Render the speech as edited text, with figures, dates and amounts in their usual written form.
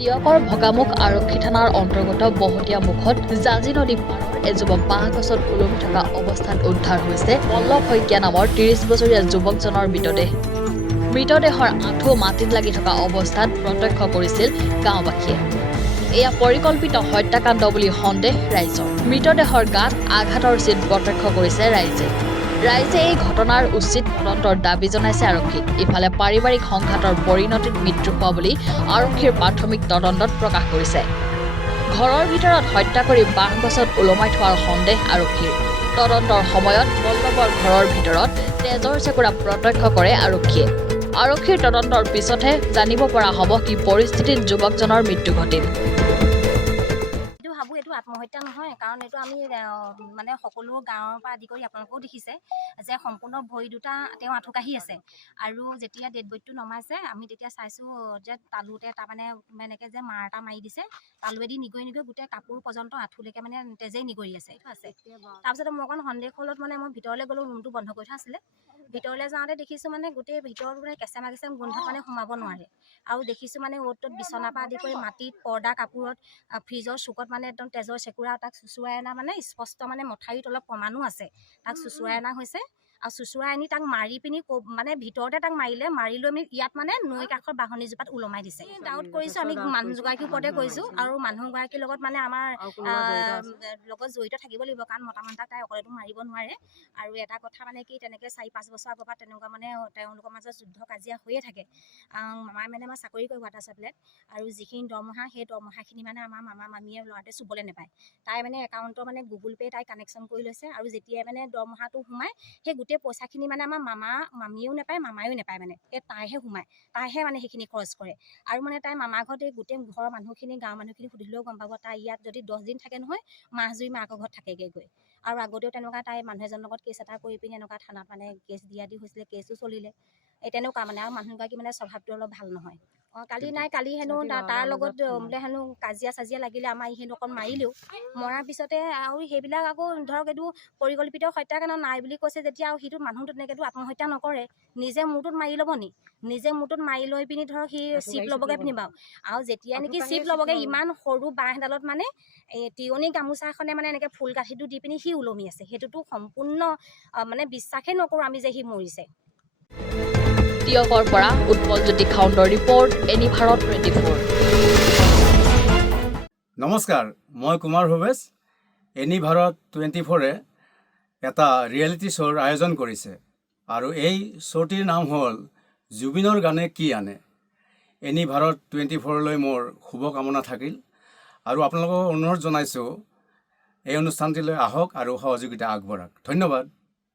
টিয়কৰ ভগামুখ আৰক্ষী থানাৰ অন্তৰ্গত বহতীয়া মুখত জাঁজি নদী পাৰৰ এজোপা বাঁহ গছত ওলমি থকা অৱস্থাত উদ্ধাৰ হৈছে পল্লৱ শইকীয়া নামৰ ৩০ বছৰীয়া যুৱকজনৰ মৃতদেহ। মৃতদেহৰ আঁঠু মাটিত লাগি থকা অৱস্থাত প্ৰত্যক্ষ কৰিছিল গাঁওবাসীয়ে। এয়া পৰিকল্পিত হত্যাকাণ্ড বুলি সন্দেহ ৰাইজৰ। মৃতদেহৰ গাত আঘাতৰ চিন প্ৰত্যক্ষ কৰিছে ৰাইজে। ৰাইজে এই ঘটনাৰ উচিত তদন্তৰ দাবী জনাইছে আৰক্ষীক। ইফালে পাৰিবাৰিক সংঘাতৰ পৰিণতিত মৃত্যু হোৱা বুলি আৰক্ষীৰ প্ৰাথমিক তদন্তত প্ৰকাশ কৰিছে। ঘৰৰ ভিতৰত হত্যা কৰি বাঁহ গছত ওলমাই থোৱাৰ সন্দেহ আৰক্ষীৰ। তদন্তৰ সময়ত পল্লৱৰ ঘৰৰ ভিতৰত তেজৰ চেকুৰা প্ৰত্যক্ষ কৰে আৰক্ষীয়ে। আৰক্ষীৰ তদন্তৰ পিছতহে জানিব পৰা হ'ব কি পৰিস্থিতিত যুৱকজনৰ মৃত্যু ঘটিল। এইটো আত্মহত্যা নহয়, কাৰণ এইটো আমি মানে সকলো গাঁৱৰ পৰা আদি কৰি আপোনালোকেও দেখিছে যে সম্পূৰ্ণ ভৰি দুটা তেওঁ আঁঠুকাঢ়ি আছে। আৰু যেতিয়া ডেড বডিটো নমাইছে আমি তেতিয়া চাইছোঁ যে তালুতে তাৰমানে এনেকৈ যে মাৰ এটা মাৰি দিছে, তালুৱেদি নিগৰি গোটেই কাপোৰ পৰ্যন্ত আঁঠুলৈকে মানে তেজেই নিগৰি আছে। তাৰপিছতে মই অকণ সন্দেহ হ'লত মানে মই ভিতৰলৈ গ'লোঁ, ৰুমটো বন্ধ কৰি থোৱা আছিলে। ভিতৰলৈ যাওঁতে দেখিছোঁ মানে গোটেই ভিতৰত মানে কেঁচেমা গোন্ধত মানে সোমাব নোৱাৰে। আৰু দেখিছোঁ মানে অ'ত ত'ত বিচনাৰ পৰা আদি কৰি মাটিত পৰ্দা কাপোৰত ফ্ৰিজৰ চুকত মানে একদম তেজৰ চেকুৰা, তাক চুচুৱাই অনা মানে স্পষ্ট মানে মথাউৰিত অলপ প্ৰমাণো আছে। তাক চুচুৱাই অনা হৈছে আৰু চুচুৱাই আনি তাক মাৰি পিনি মানে ভিতৰতে তাক মাৰি লৈ আমি ইয়াত মানে নৈ কাষৰ বাঢ়নীজোপাত ওলমাই দিছে। ডাউট কৰিছোঁ আমি মানুহগৰাকীৰ ওপৰতে কৰিছোঁ, আৰু মানুহগৰাকীৰ লগত মানে আমাৰ লগত জড়িত থাকিব লাগিব, কাৰণ মতা মানুহক তাই অকলেতো মাৰিব নোৱাৰে। আৰু এটা কথা মানে কি, তেনেকৈ ৪-৫ বছৰ আগৰ পৰা তেনেকুৱা মানে তেওঁলোকৰ মাজত যুদ্ধ কাজিয়া হৈয়ে থাকে। মামাই মানে আমাৰ চাকৰি কৰে ৱাটাৰ চাপ্লাইত, আৰু যিখিনি দৰমহা সেই দৰমহাখিনি মানে আমাৰ মামা মামীয়ে ল'ৰাটোৱে চুবলৈ নাপায়। তাই মানে একাউণ্টৰ মানে গুগল পে' তাই কানেকশ্যন কৰি লৈছে, আৰু যেতিয়াই মানে দৰমহাটো সোমায় সেই গোটেই পইচাখিনি মানে আমাৰ মামীয়েও নাপায়, মামায়ো নাপায়, মানে এই তাইহে সোমায়, তাইহে মানে সেইখিনি খৰচ কৰে। আৰু মানে তাই মামাৰ ঘৰত এই গোটেই ঘৰৰ মানুহখিনি, গাঁৱৰ মানুহখিনি সুধিলেও গম পাব, তাই ইয়াত যদি 10 দিন থাকে নহয়, মাহজুৰি মাকৰ ঘৰত থাকেগৈ গৈ। আৰু আগতেও তেনেকুৱা তাই মানুহ এজনৰ লগত কেছ এটা কৰি পিনি এনেকুৱা থানাত মানে কেছ দিয়া দি হৈছিলে, কেছো চলিলে। এই তেনেকুৱা মানে, আৰু মানুহগৰাকী মানে স্বভাৱটো অলপ ভাল নহয়। কালি নাই, কালি হেনো তাৰ লগত বোলে হেনো কাজিয়া লাগিলে, আমাৰ হেনো অকণ মাৰিলেও। মৰাৰ পিছতে আৰু সেইবিলাক আকৌ ধৰক এইটো পৰিকল্পিত হত্যাকাণ্ড নাই বুলি কৈছে যেতিয়া, আৰু সিটো মানুহটো তেনেকৈতো আত্মহত্যা নকৰে, নিজে মূৰটোত মাৰি ল'ব নি? নিজে মূৰটোত মাৰি লৈ পিনি ধৰক সি চিপ ল'বগৈ পিনি বাৰু। আৰু যেতিয়া নেকি চিপ ল'বগৈ, ইমান সৰু বাঁহ এডালত মানে তিয়নি গামোচা এখনে মানে এনেকৈ ফুল গাঁঠিটো দি পিনি সি ওলমি আছে। সেইটোতো সম্পূৰ্ণ মানে বিশ্বাসেই নকৰোঁ আমি যে সি মৰিছে। টিয়কৰ পৰা উৎপলজ্যোতি খাউণ্ডৰ ৰিপৰ্ট, এনি ভাৰত 24। নমস্কাৰ, মই কুমাৰ ভৱেশ। এনি ভাৰত 24-এ এটা ৰিয়েলিটি শ্ব'ৰ আয়োজন কৰিছে, আৰু এই শ্ব'টিৰ নাম হ'ল জুবিনৰ গানে কি আনে। এনি ভাৰত 24লৈ মোৰ শুভকামনা থাকিল, আৰু আপোনালোকক অনুৰোধ জনাইছোঁ এই অনুষ্ঠানটিলৈ আহক আৰু সহযোগিতা আগবঢ়াওক। ধন্যবাদ।